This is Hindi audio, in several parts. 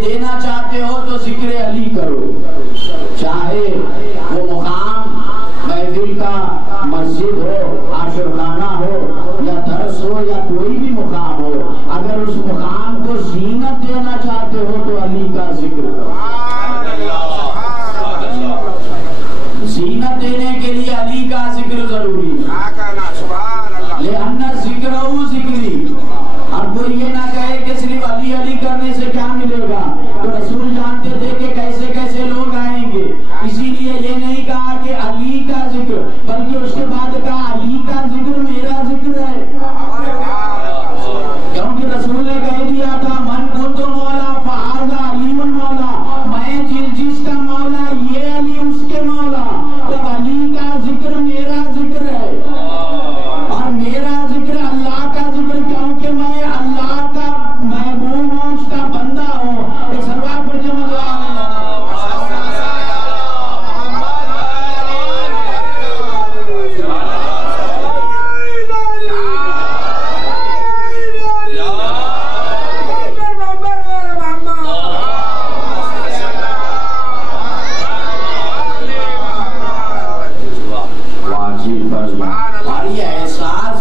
देना चाहते हो तो जिक्र अली करो, चाहे वो मुकाम महफिल का मस्जिद हो, आशिरखाना हो या दरस हो या कोई भी मुकाम हो, अगर उस मुकाम को जीनत देना चाहते हो तो अली का जिक्र करो। जीनत देने के लिए अली का जिक्र जरूरी है। लेअन्ना जिक्र जिक्री। अब कोई ये ना कहे कि सिर्फ अली अली करने से क्या मिलेगा, तो रसूल जानते थे कि कैसे कैसे लोग आएंगे, इसीलिए ये नहीं कहा कि अली का जिक्र, बल्कि उसके बाद कहा अली का जिक्र मेरा जिक्र है, क्योंकि रसूल ने कह दिया था मन कुंतु मौला फहाज़ा अलीउल मौला, मैं जिसका मौला ये अली उसके मौला, तब अली का जिक्र मेरा जिक्र है और मेरा जिक्र अल्लाह का जिक्र, क्योंकि मैं अल्लाह का महबूब हूँ, उसका बंदा हूँ। एक सलवात पढ़ के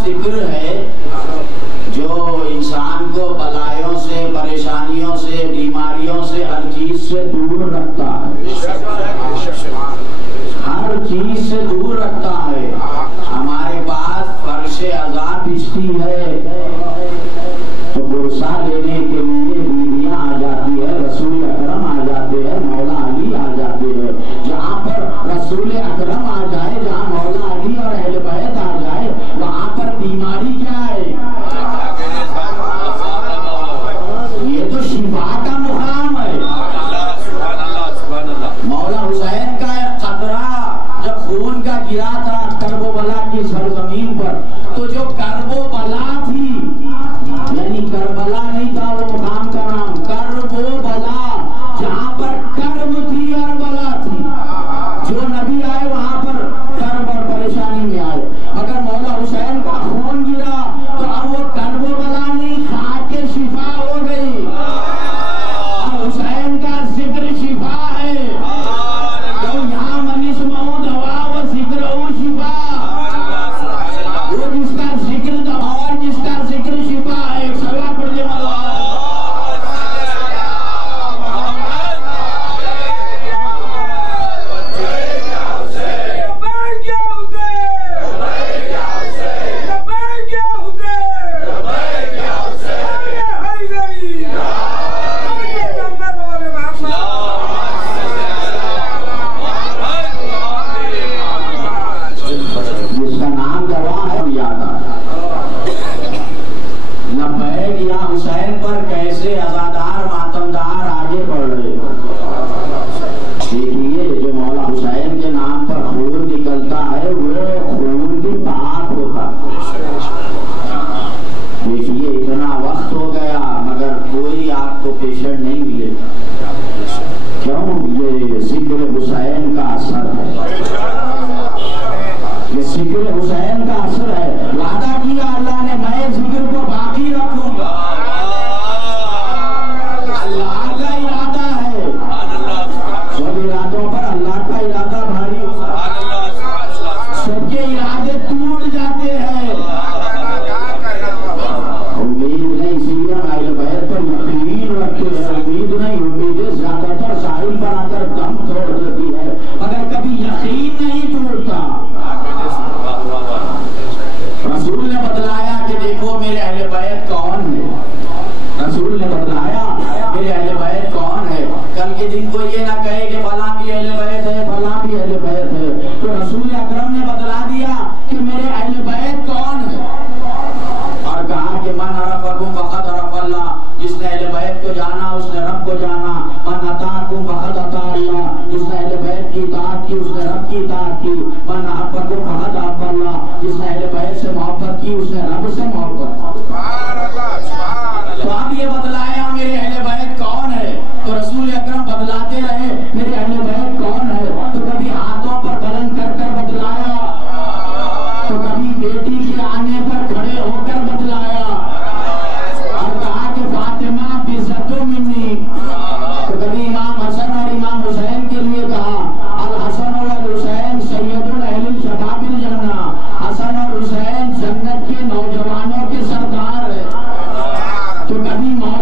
जिक्र है जो इंसान को बलायों से, परेशानियों से, बीमारियों से, हर चीज से दूर रखता है, हर चीज से दूर रखता है। हमारे पास फर्शे अज़ाब बिछती है तो गुस्सा लेने के लिए बीवियां आ जाती है, रसूल अकरम आ जाते हैं, मौला अली आ जाते हैं। जहाँ पर रसूल अकरम आ जाए, जहाँ मौला अली और अहले बैत आ जाए, वहाँ पर बीमारी क्या है? ये तो शिफा का मुकाम है। मौला हुसैन का कतरा जब खून का गिरा था करबला की सरजमीन पर, तो जो करबला थी, यानी करबला नहीं था वो मुकाम का नाम, करबला, जहाँ पर कर्म थी और बला थी, जो नबी आए वहाँ पर कर्ब और परेशानी में आए, मगर मौला हुसैन का खून गिरा तो अब वो करबला नहीं, खा के शिफा हो गई। और हुसैन का जिक्र शिफा है, तो यहाँ मनीष महूद हवा वो जिक्र हो शिफा, वो जिसका जिक्र दवा और जिसका जिक्र शिफा है। एक सलाह पढ़ दे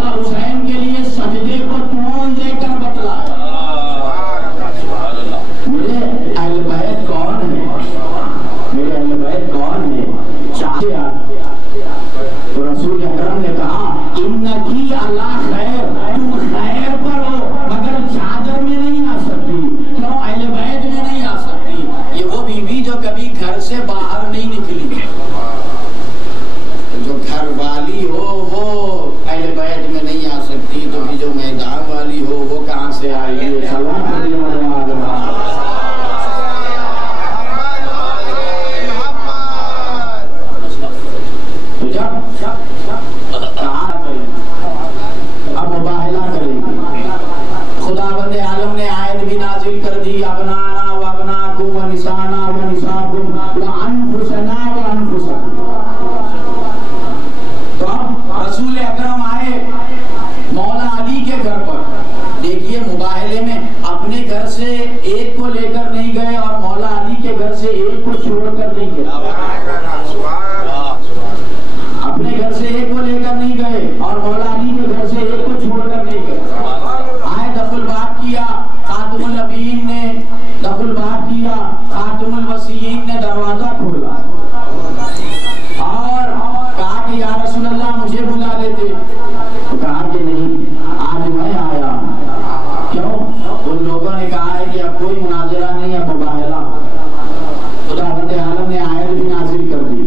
मौला हुसैन के लिए सजदे को तोड़ देकर बतलाया। मेरे अहले बैत कौन है? मेरे अहले बैत कौन है? चाहे तो रसूल अकरम ने कहा इन्नकी अला खैर, तुम खैर पर हो मगर चादर में नहीं आ सकती। क्यों अहले बैत में नहीं आ सकती? ये वो बीवी जो कभी घर से बाहर नहीं निकली, जो घर वाली हो वो अहले बैत में नहीं आ सकती, तो भी जो मैदान वाली हो वो कहाँ से आएगी? अब मुबाहला करेंगे। खुदावंद आलम ने आयत भी नाजिल कर दी, अबनाना व अबनाकुम व निसाना व निसाकुम व अनफुसना व अनफुसकुम। तो अब रसूल अकरम आए मौला अली के घर पर। देखिए मुबाहले में अपने घर से एक को लेकर नहीं गए और मौला अली के घर से एक को छोड़कर नहीं गए। अपने घर से एक को लेकर नहीं गए और मौला अली के घर से एक को छोड़कर नहीं गए। आए दखुल बात किया, खातमुल नबीयीन ने दखुल बात किया, खातमुल वसीयीन ने दरवाजा खोला और कहा कि या रसूल अल्लाह मुझे बुला लेते। तो कहा कि नहीं, आज मैं आया। क्यों? उन लोगों ने कहा है कि अब कोई मुनाजरा नहीं, अब मुबाहला। खुदावंद आलम ने आयत भी नाजिल कर दी।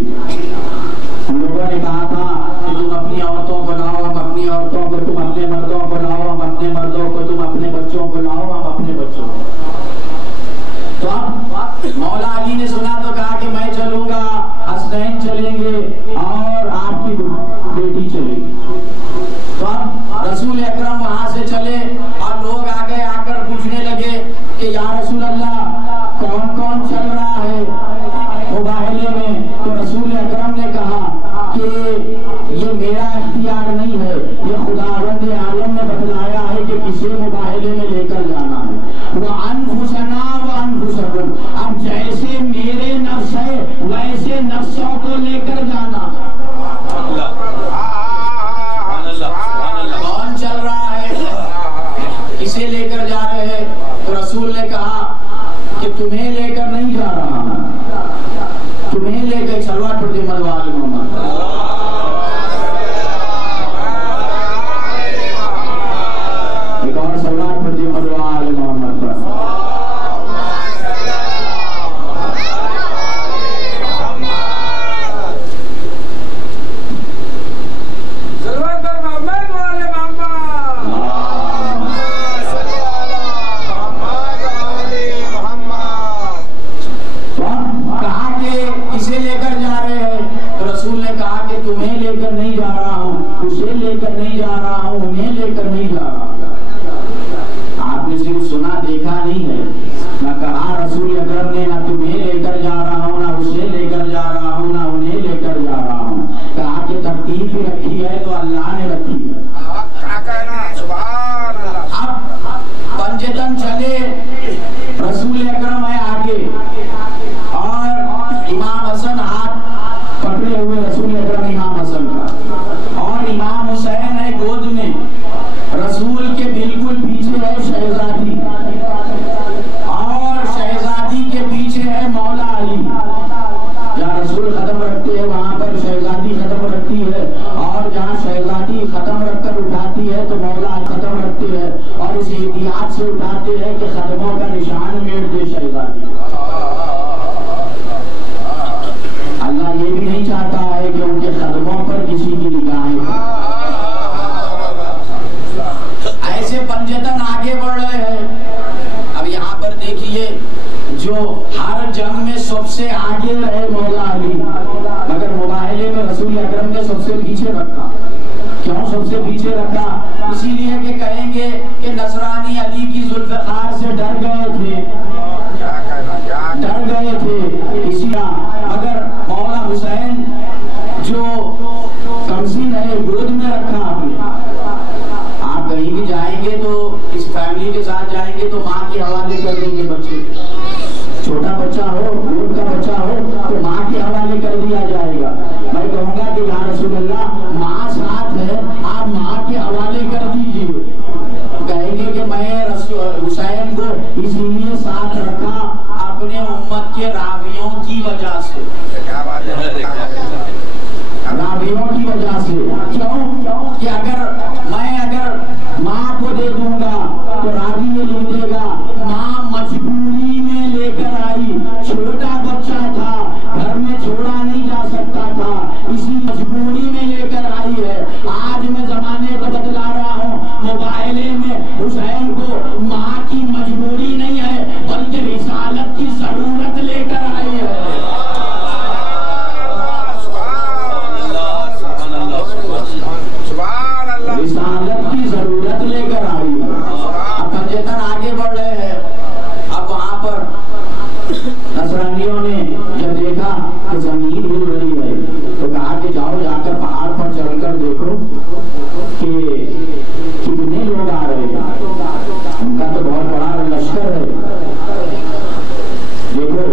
उन लोगों ने कहा था कि तुम अपनी औरतों को लाओ, हम अपनी औरतों को, तुम अपने मर्दों को लाओ, हम अपने मर्दों को, तुम अपने बच्चों को लाओ, हम अपने बच्चों को। तो अब मौला अली ने सुना तो कहा कि मैं चलूंगा, हसनैन चलेंगे और आपकी बेटी चलेगी। तो अब रसूल अकरम वहां से चले और लोग आगे आकर पूछने लगे कि या रसूल अल्लाह कौन कौन चल रहा है मुबाहले में? तो रसूल अकरम ने कहा कि ये मेरा इख्तियार नहीं है, ये खुदावंद आलम ने बतलाया है कि किसे मुबाहले में लेकर जाना है। वो अनफुसना व अनफुसकुम, अब जैसे मेरे नफ्स है वैसे नफ्सों को लेकर जाना है। कौन चल रहा है, किसे लेकर जा रहे हैं? तो रसूल ने कहा कि तुम्हें लेकर नहीं जा रहा हूं, तुम्हें लेकर सलवात पढ़ते मरवाल मोहम्मद। एक और सलवात पढ़ते मरवाल मोहम्मद पर। तुम्हें लेकर नहीं जा रहा हूँ, उसे लेकर नहीं जा रहा हूँ, उन्हें लेकर नहीं जा रहा हूँ। आपने सिर्फ सुना देखा नहीं है, ना कहा रसूल अकरम ने, ना तुम्हें लेकर जा रहा हूँ, ना उसे लेकर जा रहा हूँ, ना उन्हें लेकर जा रहा हूँ। कहा कि तरतीब भी रखी है तो अल्लाह ने रखी है। अब पंजतन चले, रसूल अकरम है आगे और इमाम हसन हाथ पकड़े हुए, रसूल अकरम इमाम हसन का, और इमाम हुसैन है गोद में। रसूल के बिल्कुल पीछे है शहजादी और शहजादी के पीछे है मौला अली। जहाँ रसूल खत्म रखते हैं वहां पर शहजादी खत्म रखती है, और जहाँ शहजादी खत्म रखकर उठाती है तो मौला खत्म रखते हैं, और इस एहतियात से उठाते हैं कि खत्मों का निशान मेट दे शहजादी। अल्लाह ये भी नहीं चाहता है कि उनके कदमों पर किसी की निगाहें। ऐसे पंजतन आगे बढ़ रहे हैं। अब यहाँ पर देखिए, जो हर जंग में सबसे आगे रहे मौला अली, मगर मुबाहले में रसूल अकरम ने सबसे पीछे रखा। क्यों सबसे पीछे रखा? इसीलिए कि कहेंगे कि नसरानी अली की जुल्फ़िकार से डर गए थे, डर गए थे इसीलिए। मगर मौला हुसैन जो कमसीन है गोद में रखा आपने। आप कहीं भी जाएंगे तो इस फैमिली के साथ जाएंगे तो माँ के हवाले कर देंगे बच्चे। छोटा बच्चा हो, गोद का बच्चा हो तो माँ के हवाले कर दिया जाएगा। मैं कहूँगा कि या रसूल अल्लाह माँ साथ है, आप माँ के हवाले रिसालत की जरूरत लेकर आई है। रिसालत की जरूरत लेकर आई है। अब पंजतन आगे बढ़ रहे हैं। अब वहां पर नसरानियों ने जब देखा कि जमीन हिल रही है तो कहा कि जाओ जाकर पहाड़ पर चढ़कर देखो कि कितने लोग आ रहे हैं। उनका तो बहुत बड़ा लश्कर है। देखो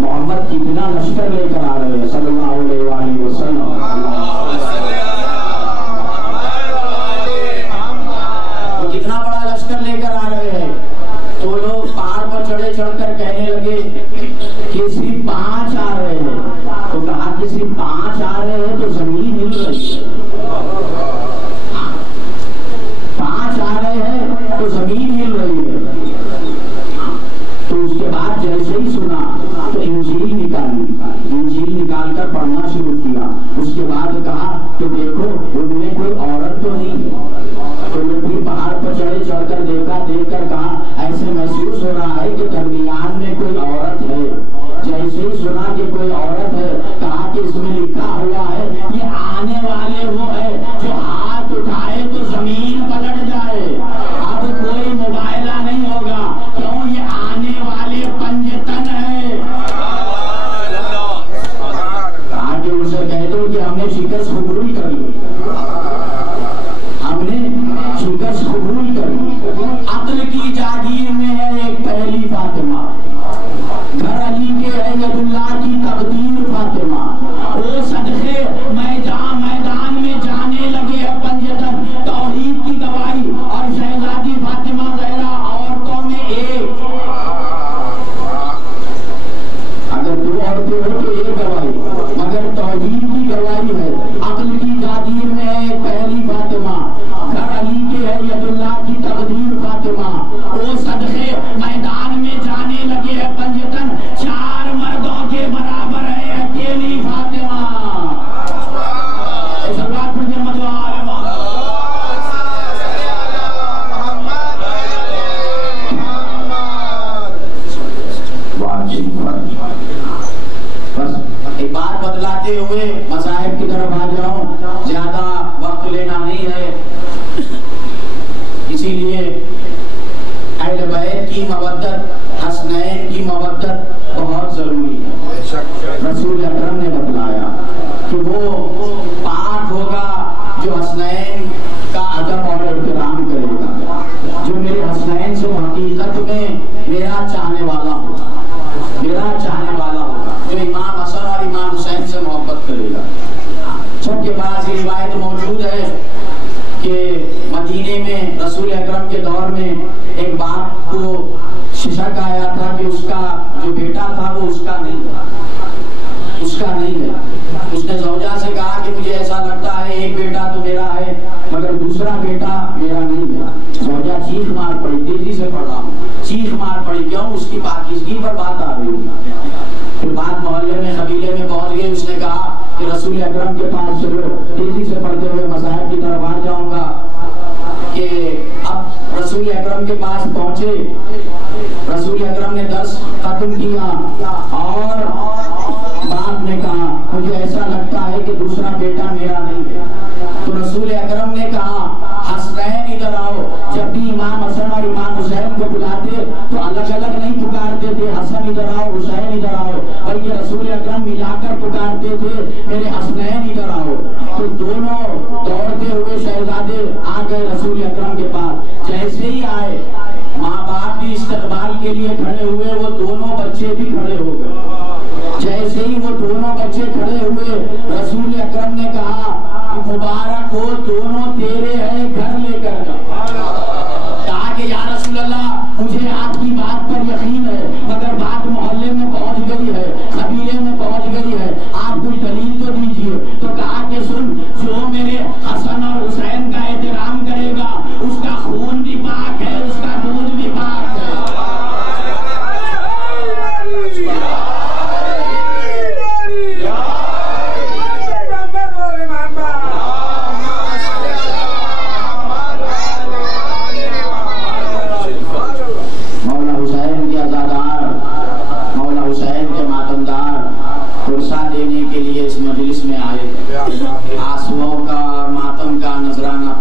मोहम्मद कितना लश्कर लेकर आ रहे हैं सल्लल्लाहु अलैहि वसल्लम। तो कितना बड़ा लश्कर लेकर आ रहे हैं। तो लोग पहाड़ पर चढ़े चढ़कर कहने लगे कि सिर्फ 5 आ रहे हैं। तो कहा कि सिर्फ 5 आ रहे हैं तो जमीन हिल रही है। 5 आ रहे हैं तो जमीन हिल रही है। तो उसके बाद जैसे ही सुना तो इंजील निकाली। इंजील निकालकर पढ़ना शुरू किया। उसके बाद कहा कि देखो उनमें कोई औरत तो नहीं है। तो लोग फिर पहाड़ पर चढ़े चढ़कर देखकर कहा ऐसे महसूस हो रहा है कि दरमियान में कोई औरत है। जैसे ही सुना कि कोई औरत है कहा कि इसमें लिखा हुआ है ये आने वाले वो है जो हाथ उठाए तो जमीन पलट जाए। अब कोई मुबायला नहीं होगा क्यों ये आने वाले पंजतन है। आगे उसे कह दो कि हमने शिकस्त कबूल कर ली। हमने शिकस्त कबूल कर ली। अक्ल की जागीर में है एक पहली फातिमा। घर अली के है यदुल्लाह की तकदीर फातिमा। ओ सदके मैदान में जाने लगे हैं पंजतन। तौहीद की गवाही और शहजादी फातिमा ज़हरा औरतों में एक। अगर 2 औरतें हो तो एक गवाही, मगर तौहीद की गवाही है। अक्ल की जागीर में है एक पहली फातिमा। घर अली के है यदुल्लाह की तकदीर फातिमा। ओ सदके मैदान में जाने लगे हैं पंजतन। 4 मर्दों के बराबर है अकेली फातिमा। बस एक बात बदलाते हुए मसाइब की तरफ आ जाऊं। ज्यादा वक्त लेना नहीं है, इसीलिए अहले बैत की मवद्दत, हसनैन की मवद्दत बहुत जरूरी है। रसूल अकरम ने बतलाया कि वो पाक होगा जो हसनैन का अदब और एहतराम करेगा, जो मेरे हसनैन से हकीकत में मेरा चाहने वाला होगा, मेरा चाहने वाला होगा, जो इमाम हसन और इमाम हुसैन से मोहब्बत करेगा। सबके पास ये रिवायत मौजूद है कि मदीने में रसूल अकरम के दौर में एक बाप को शिशक आया था कि उसका जो बेटा था वो उसका नहीं है। उसने ज़ौजा से कहा कि मुझे ऐसा लगता है एक बेटा तो मेरा है मगर दूसरा बेटा मेरा नहीं है। ज़ौजा चीख मार पड़ी, तेजी से पढ़ रहा हूँ, चीख मार पड़ी, क्यों? उसकी पाकीज़गी पर बात आ रही है। फिर बात मोहल्ले में कबीले में पहुंच गई। उसने कहा कि रसूल अकरम के पास चलो। तेजी से पढ़ते हुए मसाइब की तरफ आ जाऊंगा कि अब रसूल अकरम के पास पहुंचे। रसूल अकरम ने दर्स खत्म किया और बाप ने कहा मुझे ऐसा लगता है कि दूसरा बेटा मेरा नहीं है। तो रसूल अकरम ने कहा हसनैन इधर आओ। जब भी इमाम हसन और इमाम हुसैन को बुलाते तो अलग अलग नहीं पुकारते थे, हसन इधर आओ, हुसैन इधर आओ, बल्कि रसूल अकरम मिलाकर पुकारते थे मेरे हसनैन इधर आओ। तो दोनों दौड़ते हुए शहजादे आ गए रसूल अकरम के पास। जैसे ही आए माँ बाप भी इस्तकबाल के लिए खड़े हुए, वो दोनों बच्चे भी खड़े हो गए। जैसे ही वो दोनों बच्चे खड़े हुए रसूल अकरम ने कहा कि मुबारक हो दोनों तेरे हैं, घर लेकर जा। कहा कि या रसूल अल्लाह मुझे आपकी बात पर यकीन है मगर बात मोहल्ले में पहुंच गई है, कबीले में पहुंच गई है, आप कोई दलील तो दीजिए। तो कहा कि सुन, जो मेरे हसन और हुसैन का एहतराम करेगा उसका खून भी पाक है, उसका दूध भी पाक है।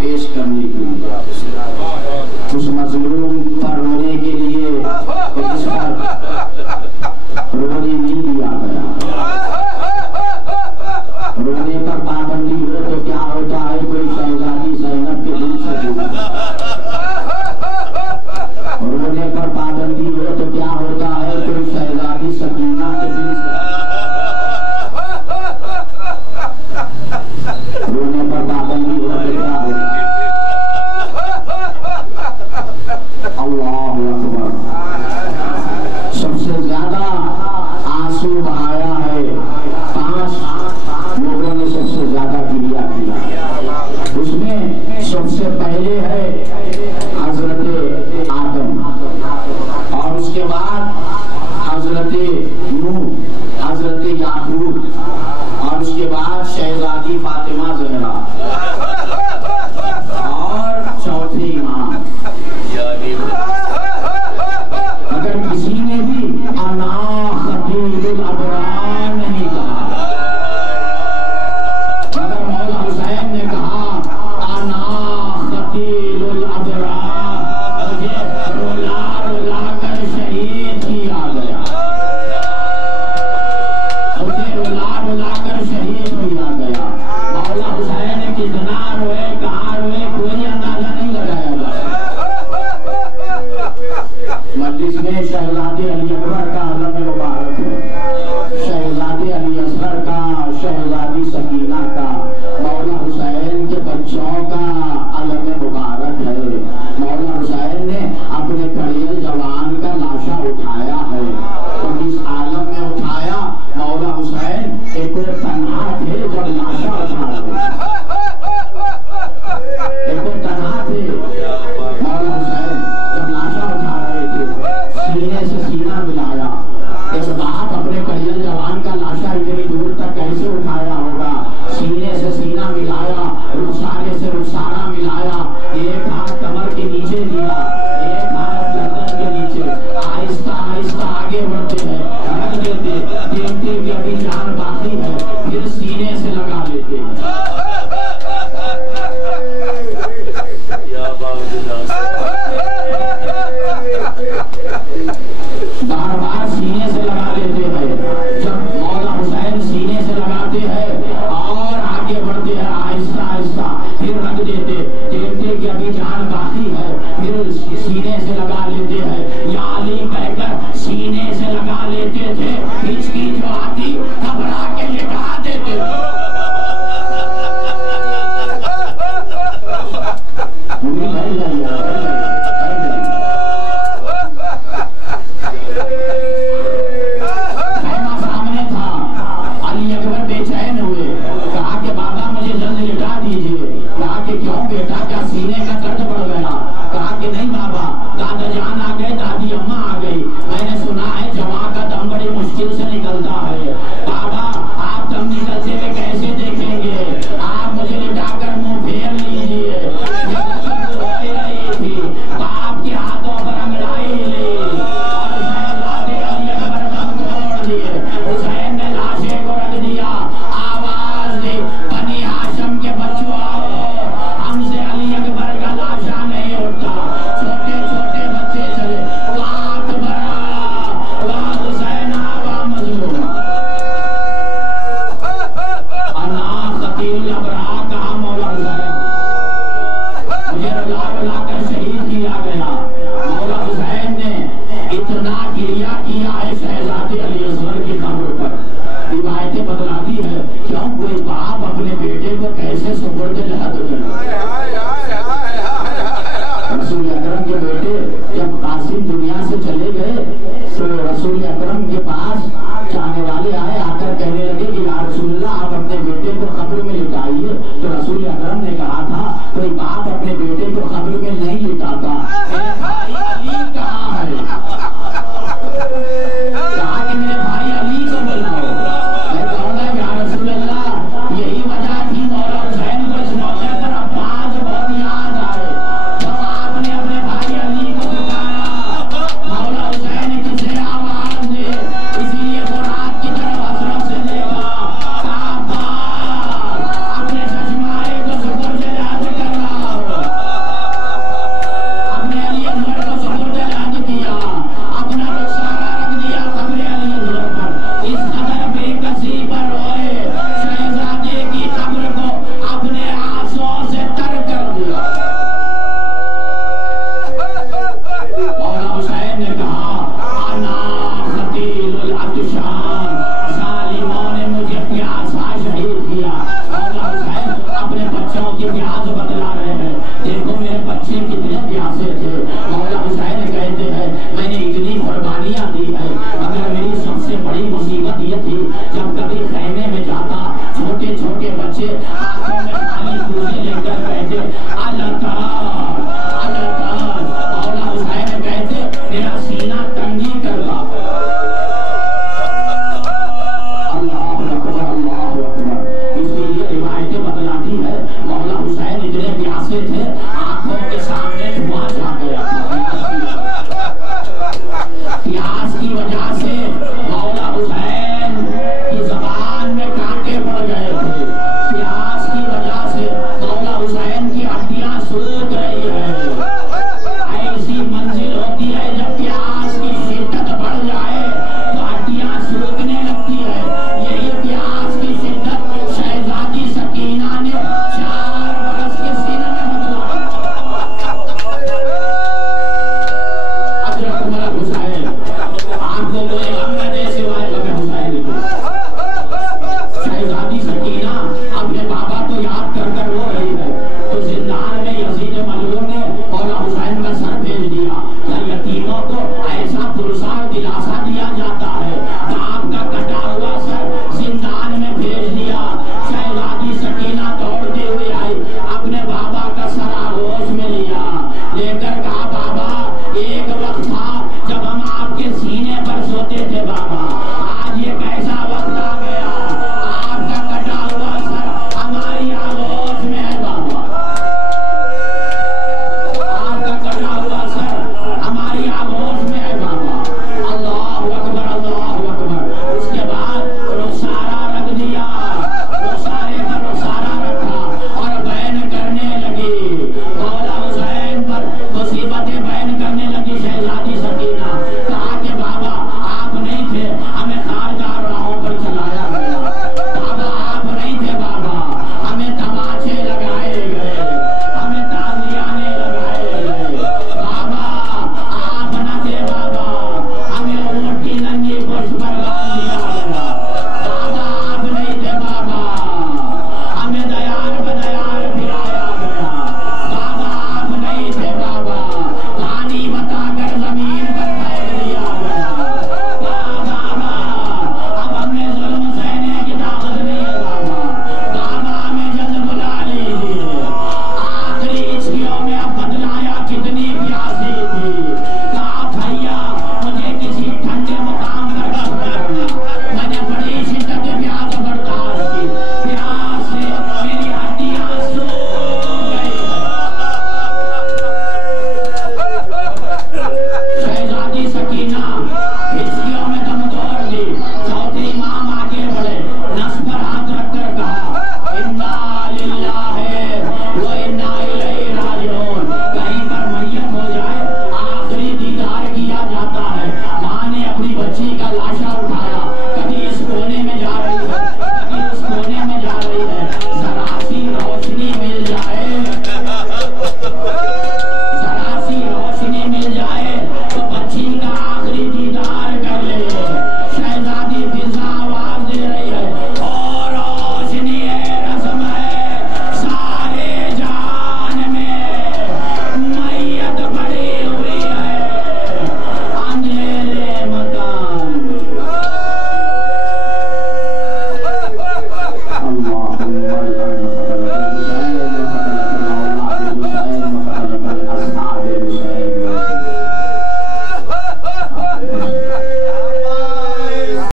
पेश करने के लिए, उस मजलूम पर रोने के लिए इस पर रोने नहीं दिया गया। रोने पर पाबंदी हो तो क्या होता है, कोई शहजादी ज़ैनब के दिल से रोने पर पाबंदी हो तो क्या होता है, कोई शहजादी सकीना के दिल से रोने पर पाबंदी हो तो क्या होता है। अल्लाह अकबर। सबसे ज्यादा आंसू बहाया है 5 लोगों ने, सबसे ज्यादा गिरिया किया। उसमें सबसे पहले है हजरत आदम, और उसके बाद हजरत नूह, हजरत याकूब, और उसके बाद शहजादी फातिमा ज़हरा, और चौथे इमाम। अगर किसी ने भी अना खतीबुल अबरार नहीं कहा, अगर मौला हुसैन ने कहा अना खतीबुल अबरार, मुझे रुला रुला कर शहीद किया गया, मुझे रुला रुला कर शहीद किया गया। मौला हुसैन कितना रोए, कहाँ रोए, कोई अंदाजा नहीं लगाया जा। मजलिस में शहजादे अली अकबर का आलम मुबारक है, शहजादे अली असगर का, शहजादी सकीना का, मौला हुसैन के बच्चों का आलम मुबारक है। मौला हुसैन ने अपने कड़ियल जवान का लाशा उठाया है, तो इस आलम में उठाया। मौला हुसैन एक तन्हा थे जब लाशा उठा रहे, एक तन्हा थे मौला हुसैन जब लाशा उठा रहे थे, सीने से सीना मिलाया। एक बाप अपने कड़ियल जवान का लाशा इतनी दूर तक कैसे उठाया होगा, सीने से सीना मिलाया, रुखसारे से रुखसारा मिलाया, एक हाथ कमर के नीचे दिया, एक हाथ गर्दन के नीचे, आहिस्ता आहिस्ता आगे बढ़ते हैं, रख देते, देखते कि अभी जान बाकी है, फिर सीने से लगा लेते हैं। बार बार सीने से लगा लेते हैं। जब मौला हुसैन सीने से लगाते हैं और आगे बढ़ते हैं आहिस्ता आहिस्ता, फिर रख देते, देखते कि अभी जान बाकी है, फिर सीने से लगा लेते हैं। या अली कहकर सीने से लगा लेते थे, हिचकी जो आती घबरा के लिटा देते थे। सामने था, अली अकबर बेचैन हुए, कहा कि बाबा मुझे जल्द लिटा दीजिए। कहा कि क्यों बेटा, क्या सीने का दर्द बढ़ गया? कहा कि नहीं बाबा, दादा जान आ गए, दादी अम्मा आ गई, मैंने सुना है जवां का दम बड़ी मुश्किल से निकलता है। बाबा आप दम निकलते हुए कैसे देखेंगे, आप मुझे लिटाकर मुंह फेर लीजिए। रही थी, बाप के हाथों पर अंगड़ाई ली और शहजादे अली अकबर दम तोड़ दिए। हुसैन ने लाशे को रख दिया, आवाज दी, बनी हाशम के बच्चों आओ, हमसे अली अकबर का लाशा नहीं उठता। छोटे छोटे बच्चे चले, वाह अकबर, वाह हुसैन, वाह मजलूम। अना खतीबुल अबरार कहा मौला हुसैन, मुझे रुला रुला कर शहीद किया गया। मौला हुसैन ने इतना गिरिया किया है शहजादे अली असगर की कब्र पर। रिवायतें बतलाती है, क्यों कोई बाप अपने बेटे को कैसे सुपुर्द लहद करे। रसूल अकरम के बेटे जब कासिम दुनिया से चले गए, तो रसूल अकरम के पास चाहने वाले आए, आकर कहने लगे कि या रसूलल्लाह आप अपने बेटे को कब्र में लिटाइए। तो रसूल अकरम ने कहा था, कोई बाप अपने बेटे को कब्र में नहीं लिटाता। मेरे भाई अली कहाँ है? कहा कि मेरे भाई अली को बुलाओ। मैं कहूँगा या रसूलल्लाह, यही वजह थी मौला हुसैन को इस मौके पर अब्बास बहुत याद आए। जब आपने अपने भाई अली को बुलाया, मौला हुसैन किसे आवाज दे, इसीलिए वो रात की तरफ हसरत से देखा, कहा अपने चश्माए को सुपुर्द याद कर रहा हूँ। ये प्यास बतला रहे हैं। देखो मेरे बच्चे कितने प्यासे थे। मौला हुसैन कहते हैं मैंने इतनी कुर्बानियां दी है, मगर मेरी सबसे बड़ी मुसीबत ये थी जब कभी खैमे में जाता, छोटे छोटे बच्चे हाथों में खाली दूसरे लेकर कहते अल्लाह मौला हुसैन कहते मेरा सीना तंगी करता। इसीलिए रिवायतें बतलाती है मौला हुसैन इतने प्यासे थे आंखों के सामने धुआं छा गया था। प्यास की वजह से मौला हुसैन की जबान में कांटे पड़ गए थे। प्यास की वजह से मौला हुसैन की हड्डियां सूख रही है। ऐसी मंजिल होती है जब प्यास की शिद्दत बढ़ जाए तो हड्डियां सूखने लगती है। यही प्यास की शिद्दत शहजादी सकीना ने 4 बरस के सीने में बदला। अजरक मलक हुसैन आंखों को एक गम न दे सिवाय गम हुसैन के। शहजादी सकीना अपने बाबा को याद कर कर रो रही है तो जिंदान में यजीद मलून ने मौला हुसैन का सर भेज दिया। क्या यतीमों को ऐसा पुरसा दिलासा दिया जाता है? बाप का कटा हुआ सर जिंदान में भेज दिया। शहजादी सकीना दौड़ते हुए आई, अपने बाबा का सर आगोश में लिया, लेकर कहा बाबा एक वक्त था जब हम आपके सीने पर सोते थे बाबा।